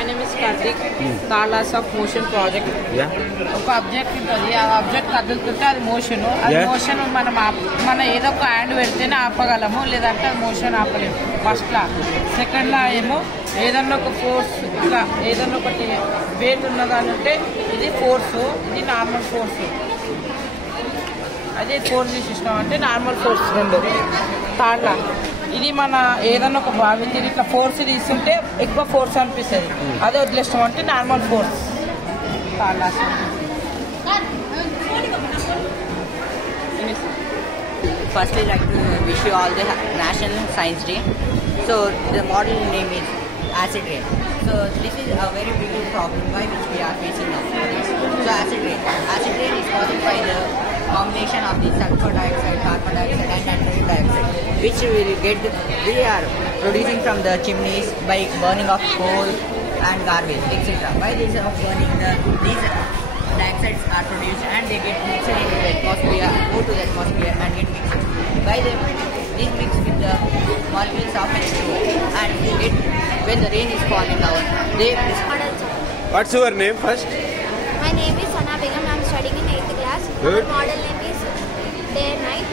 My name is Karthik. Laws of motion project. ఒక object ఉంటుంది. ఆ ఆబ్జెక్ట్ కదులుతుంటే అది మోషన్. అది మోషన్ మనం ఏదో ఒక హ్యాండ్ పెడితేనే ఆపగలము, లేదంటే అది మోషన్ ఆపలేము. ఫస్ట్ లా. సెకండ్ లా ఏమో ఏదన్నా ఒక ఫోర్స్, ఇట్లా ఏదన్నా ఒకటి వెయిట్ ఉన్నదాని ఉంటే ఇది ఫోర్స్, ఇది నార్మల్ ఫోర్స్. అదే ఫోర్స్ సిస్టమ్ అంటే నార్మల్ ఫోర్స్ రెండు. థర్డ్ లా ఇది మన ఏదన్నా ఒక భావించి ఇట్లా ఫోర్స్ తీసుకుంటే ఎక్కువ ఫోర్స్ అనిపిస్తుంది, అదే వదిలేస్తాం అంటే normal force. Firstly, I'd like to wish you all the National Science Day. So the model name is acid rain. So this is a very big problem which we are facing now. So acid rain is caused by the combination of the sulfur dioxide, carbon dioxide and nitrogen dioxide, which we are producing from the chimneys by burning of coal and garbage, etc. By this of burning, these dioxides are produced and they get mixed into the atmosphere, go to the atmosphere and get mixed. By them, these mix with the molecules of H2O, and when the rain is falling down, they. What's your name first? My name is Sana Begum. I am studying in 8th class. Our model name is Day and Night.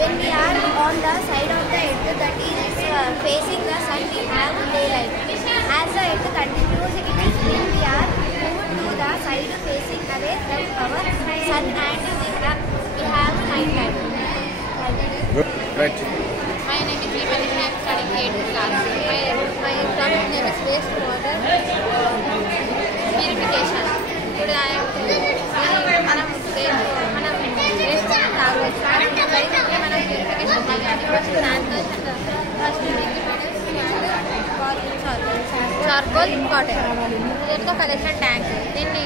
When we are on the side of the earth that is facing the sun, we have daylight. As the earth continues its spin, we are moved to the side facing away from our sun, and we have night time. Right. My name is Deepalini. I am studying 8th class. My topic name is wastewater purification. Today I am మనం waste తాగవచ్చు. మనం purification charcoal cotton దీంతో collection tank. దీన్ని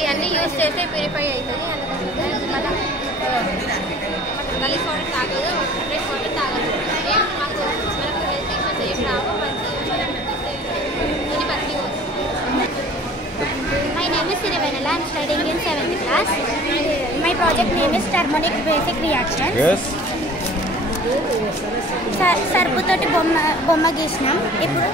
ఇవన్నీ use చేస్తే purify అవుతుంది. అందుకని మనం గలీజ్ వాటర్ తాగదు, ఫ్రెష్ వాటర్ తాగదు. మనకు హెల్త్ ఇష్యూస్ ఏం రావు. My name is Sirivanala. I am studying in 7th class. My project name is Thermonic Basic Reaction. Yes. సర్పుతోటి బొమ్మ గీసినాం. ఇప్పుడు